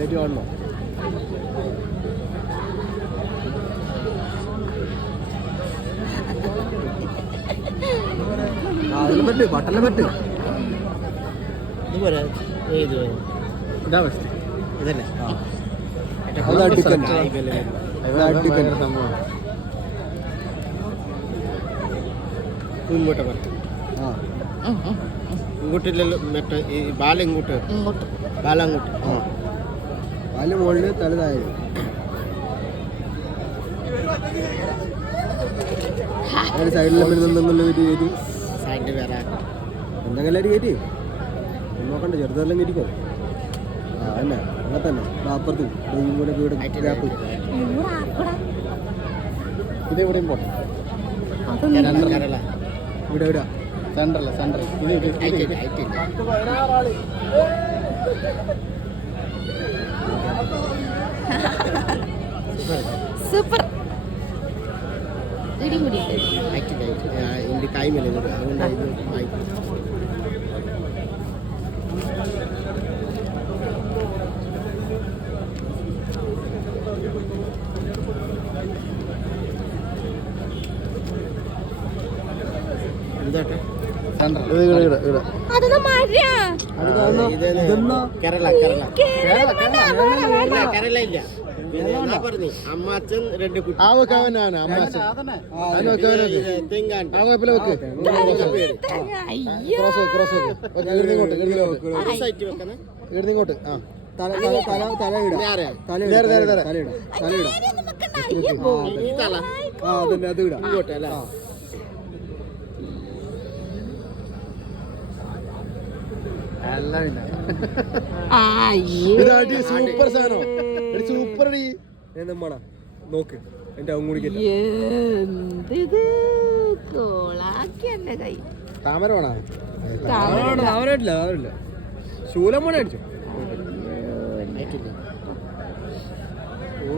Light കാണണോ അതിലും പറ്റ് ബട്ടണിലും പറ്റ് ഇതുപോലെ ഏത്? ഇതാ ബെസ്റ്റ് ഇതല്ലേ? അത് അടിക്കണ്ട അത് അടിക്കണ്ട സംഭവം. ഇങ്ങോട്ട് പറഞ്ഞു ആ. ഇങ്ങോട്ടില്ലല്ലോ മറ്റേ ഈ ബാല ഇങ്ങോട്ട് ഇങ്ങോട്ട്. ബാല അങ്ങോട്ട്. ആ. കാൽ മുകളിൽ തല താഴെ സൈഡിലെ എന്തെങ്കിലും കയറ്റി കയറ്റി നോക്കണ്ട ചെറുതെല്ലാം കയറ്റിക്കോ ആ തന്നെ അങ്ങനെ തന്നെ. അപ്പുറത്ത്. കൂടെ വീട് ഗ്യാപ്പ് ഇത് പോട്ടെ. കേരള ഇവിടെ ഇവിടെ. സെൻട്രല്ല സെൻട്രൽ ഇത് ഇത് സൂപ്പർ. ഇടി കൂടി. എന്റെ കൈ മേലെ അതുകൊണ്ട് എന്താട്ടെ കേരള കേരള. കേരളം ഇല്ല, കേരള ഇല്ല. അമ്മാച്ചൻ രണ്ട് കുട്ടി. ആ വെക്ക് അവനാണ്. അമ്മാച്ചൻ അവന് വെക്ക് അവന് വെക്ക്? തെങ്ങാൻ ആ കുഴപ്പമില്ല വെക്ക് അയ്യോ. ക്രോസ് വെക്ക് ക്രോസ് വെക്ക്. വെക്ക് ഇവിടുന്ന് ഇങ്ങോട്ട് ഇവിടുന്ന് ഇങ്ങോട്ട് സൈറ്റ് വെക്കണേ. ഇവിടുന്ന് ഇങ്ങോട്ട്. ആ. തല തല തല തല ഇടാം. നേരെ തല നേരെ, നേരെ, ഇടാം നേരെ. തല ഇടാം തല ഇടാം. ഞാനൊന്നും വെക്കണ്ട. ഈ തല. ആ അതന്നെ അത് ഇടാം. ഇങ്ങോട്ട് അല്ലേ? അല്ല പിന്നെ അയ്യോ. സൂപ്പർ സാധനം. സൂപ്പർ അടി ഞാൻ നമ്മടാ നോക്ക്. എന്റെ അവൻ കൂടി താമര വേണോ താമര ഇല്ല കൈ. താമര ഇല്ല. ശൂലം മണി അടിച്ചു. ഓ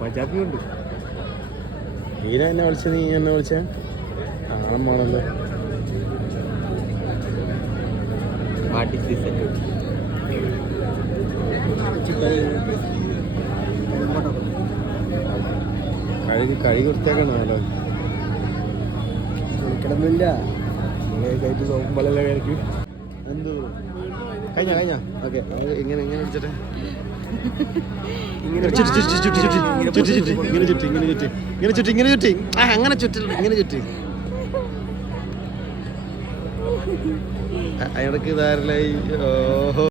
പഞ്ചാബി ഉണ്ട് ഹീര എന്നെ വിളിച്ച നീ എന്നെ വിളിച്ച. ആണം വേണല്ലോ കഴുകി കഴുകി വൃത്തിയാക്കണം നല്ല വിളിക്കണമെന്നില്ല കയറ്റി നോക്കുമ്പോഴല്ലേ എനിക്ക്. എന്തോ? കഴിഞ്ഞ കഴിഞ്ഞ? ഓക്കെ ഇങ്ങനെ ഇങ്ങനെ അടിച്ചിട്ട് ഇങ്ങനെ ചുറ്റി ഇങ്ങനെ ചുറ്റി ആ അങ്ങനെ ചുറ്റി ഇങ്ങനെ ചുറ്റി. അയാൾക്ക് ധാരാളമായി ഓഹോ.